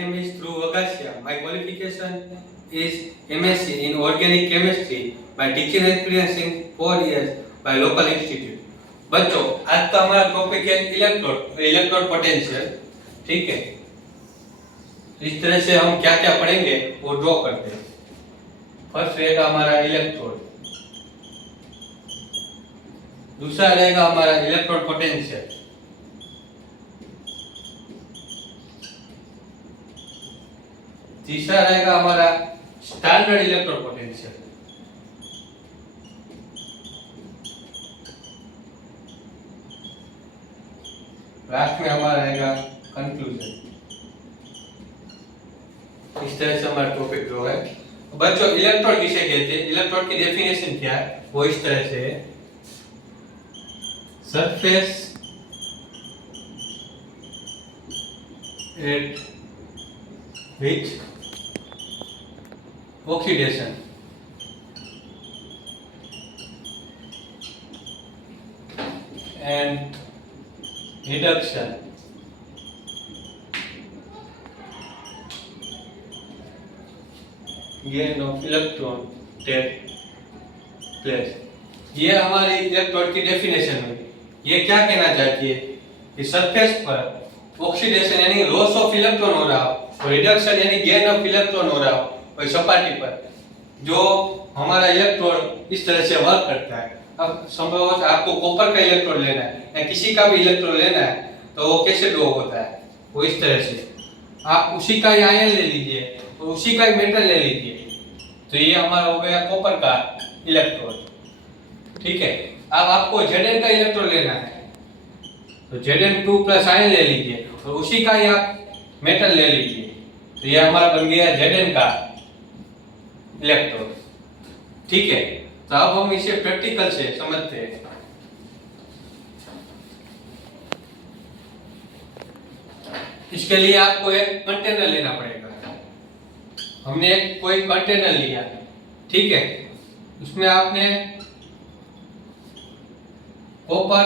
My name is Dhruv Agasia. My qualification is MSc in Organic Chemistry. My teaching experience in 4 years by local institute. बच्चों आज का हमारा topic है electrode potential. ठीक है, इस तरह से हम क्या क्या पढ़ेंगे वो ड्रॉ करते हैं। फर्स्ट रहेगा हमारा इलेक्ट्रोड, दूसरा रहेगा हमारा इलेक्ट्रोड पोटेंशियल, तीसरा रहेगा हमारा स्टैंडर्ड इलेक्ट्रोड पोटेंशियल, लास्ट में हमारा रहेगा कंक्लूजन। इस तरह से हमारा टॉपिक जो है। बच्चों इलेक्ट्रोड किसे कहते हैं, इलेक्ट्रोड की डेफिनेशन क्या है वो इस तरह से है। Surface at which oxidation and reduction gain of electron take place। ये हमारी इलेक्ट्रोड की डेफिनेशन है। ये क्या कहना चाहती है कि सरफेस पर ऑक्सीडेशन यानी लॉस ऑफ इलेक्ट्रॉन हो रहा और रिडक्शन यानी गेन ऑफ इलेक्ट्रॉन हो रहा कोई सपाटी पर, जो हमारा इलेक्ट्रॉन इस तरह से वर्क करता है। अब संभवतः आपको कॉपर का इलेक्ट्रॉन लेना है या किसी का भी इलेक्ट्रॉन लेना है तो वो कैसे ड्रॉ होता है, वो इस तरह से। आप उसी का ही आयन ले लीजिए और उसी का ही मेटल ले लीजिए, तो ये हमारा हो गया कॉपर का इलेक्ट्रॉन। ठीक है, अब आपको Zn का इलेक्ट्रॉन लेना है तो Zn2 प्लस आयन ले लीजिए और उसी का ही आप मेटल ले लीजिए, तो ये हमारा बन गया Zn का इलेक्ट्रोड। ठीक है, तो अब हम इसे प्रैक्टिकल से समझते हैं। इसके लिए आपको एक कंटेनर लेना पड़ेगा। हमने एक कोई कंटेनर लिया, ठीक है, उसमें आपने कॉपर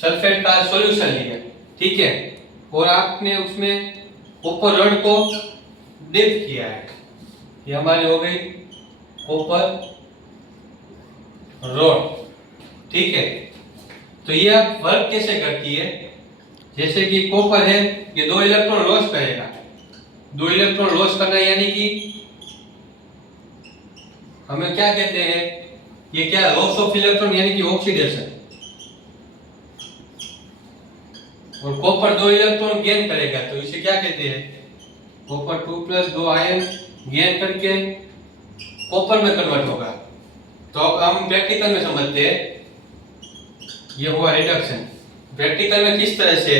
सल्फेट का सॉल्यूशन लिया, ठीक है, और आपने उसमें कॉपर रॉड को डिप किया है। ये हमारी हो गई कॉपर रॉड। ठीक है, तो ये अब वर्क कैसे करती है, जैसे कि कॉपर है, ये 2 इलेक्ट्रॉन लॉस करेगा। 2 इलेक्ट्रॉन लॉस करना यानी कि हमें क्या कहते हैं, ये क्या लॉस ऑफ इलेक्ट्रॉन यानी कि ऑक्सीडेशन। और कॉपर 2 इलेक्ट्रॉन गेन करेगा तो इसे क्या कहते हैं, कॉपर 2 प्लस 2 आयन गेन करके कॉपर में कन्वर्ट होगा। तो अब हम प्रैक्टिकल में समझते हैं। ये हुआ रिडक्शन। प्रैक्टिकल में किस तरह से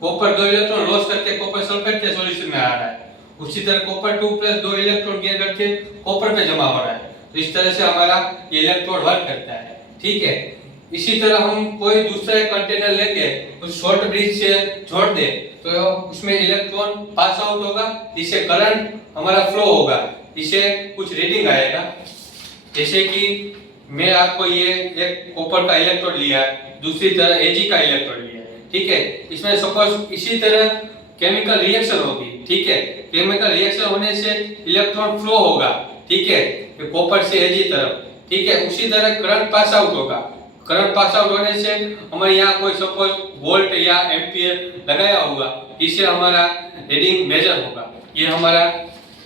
कॉपर 2 इलेक्ट्रॉन लॉस करके कॉपर सल्फेट के सॉल्यूशन में आ रहा है, उसी तरह कॉपर 2 प्लस 2 इलेक्ट्रॉन गेन करके कॉपर पे जमा हो रहा है। तो इस तरह से हमारा ये इलेक्ट्रोड वर्क करता है। ठीक है, इसी तरह हम कोई दूसरा कंटेनर लेके उस शॉर्ट ब्रिज से जोड़ दे तो उसमें इलेक्ट्रॉन पास आउट होगा, इससे करंट हमारा फ्लो होगा, इससे कुछ रीडिंग आएगा। जैसे कि मैं आपको ये एक कॉपर का इलेक्ट्रोड लिया, दूसरी तरह Ag का इलेक्ट्रोड लिया, ठीक है, इसमें सपोज इसी तरह केमिकल रिएक्शन होगी। ठीक है, केमिकल रिएक्शन होने से इलेक्ट्रॉन फ्लो होगा, ठीक है, कॉपर से Ag तरफ। ठीक है, उसी तरह करंट पास आउट होगा। करंट पास आउट होने से हमारे यहाँ कोई सपोज वोल्ट या एम्पियर लगाया होगा, इससे हमारा रीडिंग मेजर होगा। ये हमारा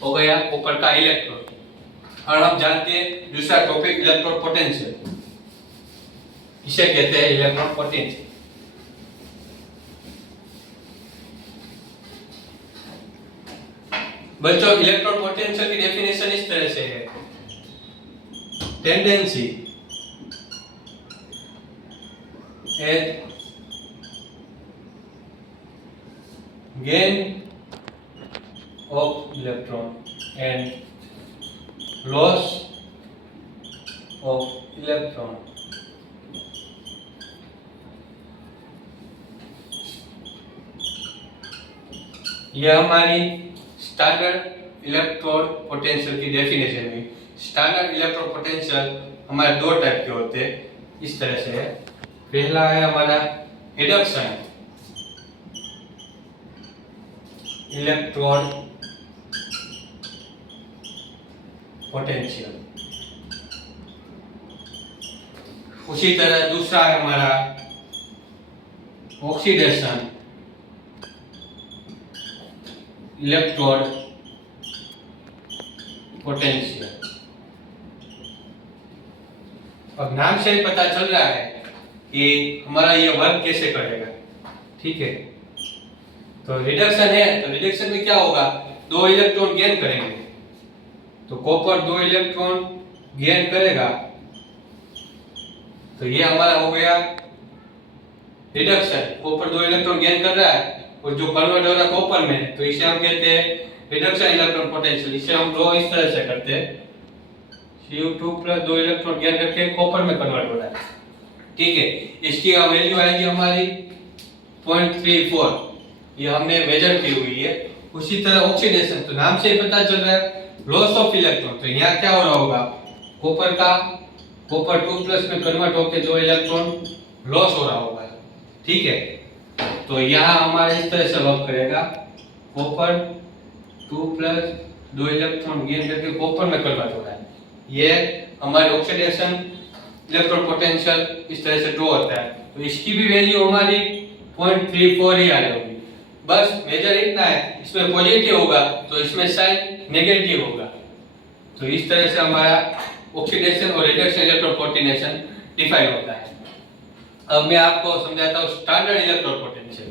हो गया कॉपर का इलेक्ट्रोड। और हम जानते हैं दूसरा टॉपिक इलेक्ट्रोड पोटेंशियल, इसे कहते हैं इलेक्ट्रोड पोटेंशियल। बच्चों इलेक्ट्रोड पोटेंशियल की डेफिनेशन इस तरह से है। Tendency at gain of electron and loss of electron यह हमारी स्टैंडर्ड इलेक्ट्रोड पोटेंशियल की डेफिनेशन है। स्टैंडर्ड इलेक्ट्रोड पोटेंशियल हमारे 2 टाइप के होते हैं, इस तरह से है। पहला है हमारा रिडक्शन इलेक्ट्रोड पोटेंशियल। उसी तरह दूसरा है हमारा ऑक्सीडेशन इलेक्ट्रोड पोटेंशियल। अब नाम से ही पता चल रहा है कि हमारा ये वर्क कैसे करेगा। ठीक है, तो रिडक्शन है, तो रिडक्शन में क्या होगा, 2 इलेक्ट्रॉन गेन करेंगे, तो कॉपर 2 इलेक्ट्रॉन गेन करेगा, तो ये हमारा हो गया रिडक्शन। कॉपर 2 इलेक्ट्रॉन गेन कर रहा है और जो कन्वर्ट हो रहा है कॉपर में, तो इसे हम कहते हैं रिडक्शन इलेक्ट्रॉन पोटेंशियल। इसे हम ड्रॉ इस तरह से करते हैं, Cu2 प्लस 2 इलेक्ट्रॉन गेन करके कॉपर में कन्वर्ट हो रहा है। ठीक है, इसकी वैल्यू आएगी हमारी 0.34, ये हमने मेजर की हुई है। उसी तरह ऑक्सीडेशन, तो नाम से ही पता चल रहा है लॉस ऑफ इलेक्ट्रॉन, तो यहाँ क्या हो रहा होगा, कॉपर 2 प्लस में कन्वर्ट होकर 2 इलेक्ट्रॉन लॉस हो रहा होगा। ठीक है, तो यहाँ हमारे इस तरह से वर्क करेगा, कॉपर 2 प्लस 2 इलेक्ट्रॉन गेन करके कॉपर में कन्वर्ट हो रहा है। ये हमारे ऑक्सीडेशन इलेक्ट्रॉन पोटेंशियल इस तरह से ड्रॉ होता है। तो इसकी भी वैल्यू हमारी 0.34 ही आ जाएगी। बस मेजर इतना है, इसमें पॉजिटिव होगा तो इसमें साइन नेगेटिव होगा। तो इस तरह से हमारा ऑक्सीडेशन और रिडक्शन इलेक्ट्रॉन पोटेंशियल डिफाइन होता है। अब मैं आपको समझाता हूँ स्टैंडर्ड इलेक्ट्रॉन पोटेंशियल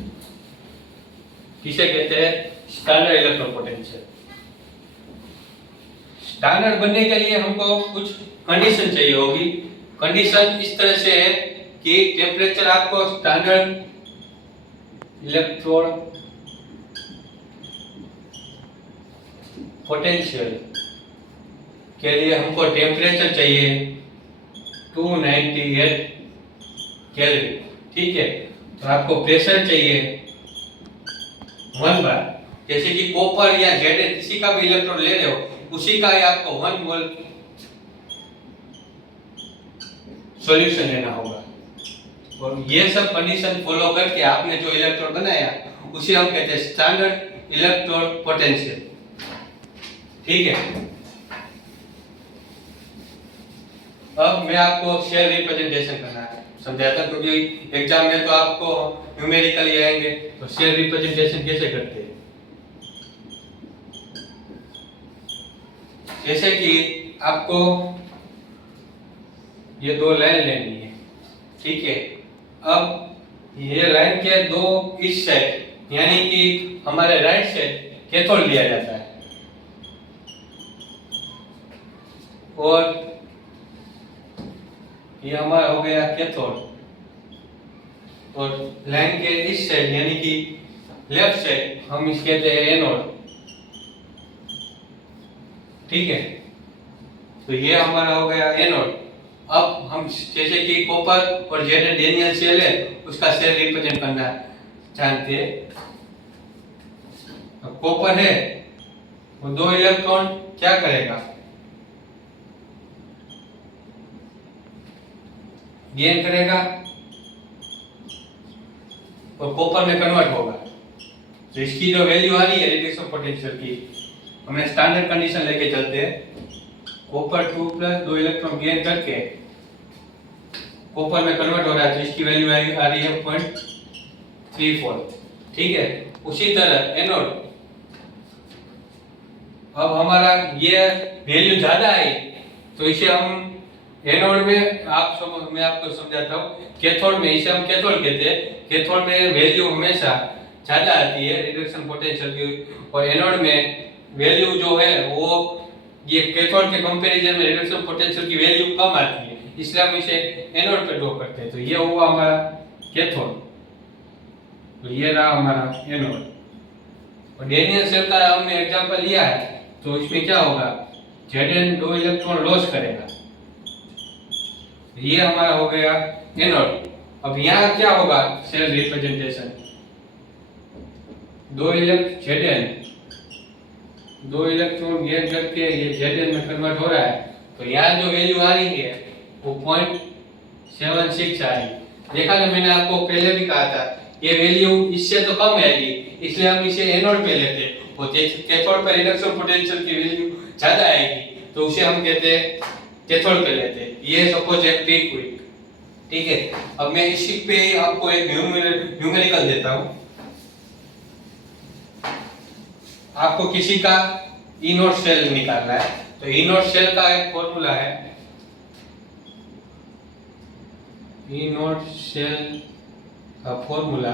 किसे कहते हैं। स्टैंडर्ड इलेक्ट्रॉन पोटेंशियल, स्टैंडर्ड बनने के लिए हमको कुछ कंडीशन चाहिए होगी। कंडीशन इस तरह से है कि टेम्परेचर आपको स्टैंडर्ड इलेक्ट्रॉन पोटेंशियल के लिए हमको टेम्परेचर चाहिए 298 केल्विन। ठीक है, तो आपको प्रेशर चाहिए 1 बार, जैसे कि कॉपर या Zn किसी का भी इलेक्ट्रॉन ले रहे हो उसी का ही आपको 1 मोल सॉल्यूशन लेना होगा। और ये सब कंडीशन फॉलो करके आपने जो इलेक्ट्रॉन बनाया उसे हम कहते हैं स्टैंडर्ड इलेक्ट्रॉन पोटेंशियल। ठीक है, अब मैं आपको शेल रिप्रेजेंटेशन करना है समझाता, क्योंकि एग्जाम में तो आपको न्यूमेरिकली आएंगे, तो शेल रिप्रेजेंटेशन कैसे करते हैं। जैसे कि आपको ये 2 लाइन लेनी है। ठीक है, अब ये लाइन के 2 इस साइड यानी कि हमारे राइट साइड कैथोड लिया जाता है और ये हमारा हो गया कैथोड, और लाइन के इस साइड यानी कि लेफ्ट साइड हम इस कहते हैं एनोड। ठीक है, तो ये हमारा हो गया एनोड। अब हम जैसे कि कॉपर और Zn डेनियल सेल है उसका सेल रिप्रेजेंट करना चाहते हैं। अब कॉपर है वो 2 इलेक्ट्रॉन क्या करेगा, गेन करेगा और कॉपर में कन्वर्ट होगा। तो इसकी जो वैल्यू आ रही है रिडक्शन पोटेंशियल की, हमें स्टैंडर्ड कंडीशन लेके चलते हैं। कॉपर 2 प्लस 2 इलेक्ट्रॉन गेन करके कॉपर में कन्वर्ट हो रहा है, तो इसकी वैल्यू आ रही है 0.34। ठीक है, उसी तरह एनोड, अब हमारा ये वैल्यू ज्यादा है तो इसे हम एनोड में मैं आपको समझाता हूँ। कैथोड में इसे हम कैथोड कहते हैं। कैथोड में वैल्यू हमेशा ज्यादा आती है रिडक्शन पोटेंशियल की, और एनोड में वैल्यू जो है वो ये कैथोड के कंपैरिजन में रिडक्शन पोटेंशियल की वैल्यू कम आती है, इसलिए हम इसे एनोड पे ड्रॉ करते हैं। तो ये हुआ हमारा कैथोड, तो ये रहा हमारा एनोड। और डेनियल सेल का हमने एग्जांपल लिया है, तो इसमें क्या होगा, Zn 2 इलेक्ट्रॉन लॉस करेगा, ये हमारा हो गया एनोड। अब यहाँ क्या होगा सेल रिप्रेजेंटेशन, 2 इलेक्ट्रॉन गेन करके ये Zn में कन्वर्ट हो रहा है, तो यहाँ जो वैल्यू आ रही है वो 0.76 आ रही है। देखा ना, मैंने आपको पहले भी कहा था ये वैल्यू इससे तो कम आएगी, इसलिए हम इसे एनोड पे लेते हैं। और कैथोड पे रिडक्शन पोटेंशियल की वैल्यू ज्यादा आएगी, तो उसे हम कहते हैं कैथोड पे लेते हैं। ये सपोज एक पीक हुई, ठीक है। अब मैं इसी पे आपको एक न्यूमेरिकल देता हूँ। आपको किसी का ई नोट सेल निकालना है, तो ई नोट सेल का एक फॉर्मूला है। ई नोट सेल का फॉर्मूला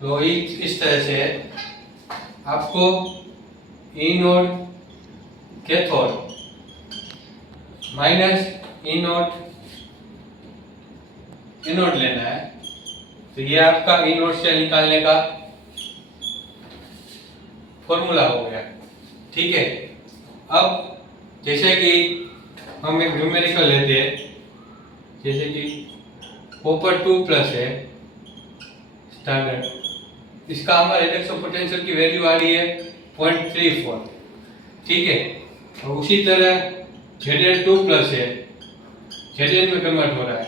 तो इस तरह से है। आपको ई नोट कैथोड माइनस ई नोट एनोड लेना है, तो ये आपका ई नोट सेल निकालने का फॉर्मूला हो गया, ठीक है। अब जैसे कि हम एक न्यूमेरिकल लेते हैं, जैसे कि कॉपर 2+ है स्टैंडर्ड, इसका हमारे रिडक्शन पोटेंशियल की वैल्यू आ रही है 0.34, ठीक है। और उसी तरह Zn2+ है, Zn में कन्वर्ट हो रहा है,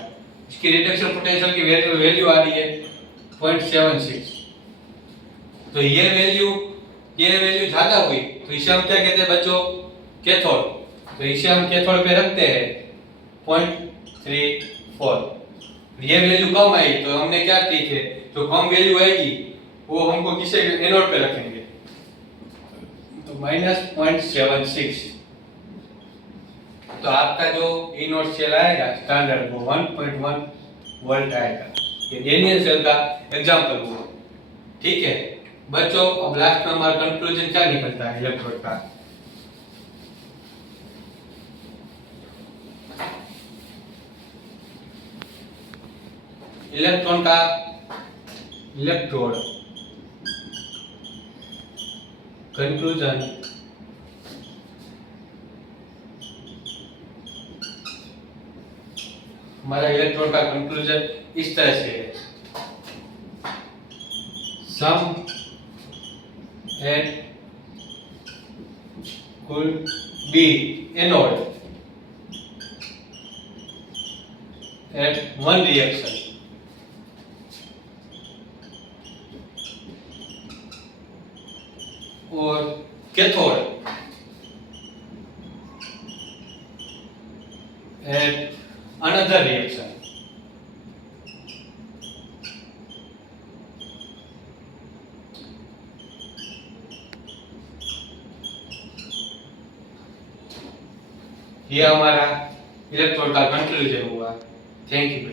इसकी रिडक्शन पोटेंशियल की वैल्यू आ रही है 0.76। तो ये वैल्यू ज्यादा हुई, तो इसे हम क्या कहते हैं बच्चों? कैथोड। तो इसे हम कैथोड पे रखते हैं 0.34। ये वैल्यू कम आई तो हमने क्या की है, जो कम वैल्यू आएगी वो हमको किसे एनोड पे रखेंगे, तो -0.76। तो आपका जो ई नोट सेल आएगा स्टैंडर्ड वो 1.1 वोल्ट आएगा। ये डेनियल सेल का एग्जांपल हुआ, ठीक है बच्चों। अब लास्ट में हमारा कंक्लूजन क्या निकलता है इलेक्ट्रोड का? इलेक्ट्रोड कंक्लूजन हमारा इलेक्ट्रोड का कंक्लूजन इस तरह से है। सम eight could be anode at one reaction or cathode at another reaction. ये हमारा इलेक्ट्रोड का कंक्लूजन हुआ। Thank you.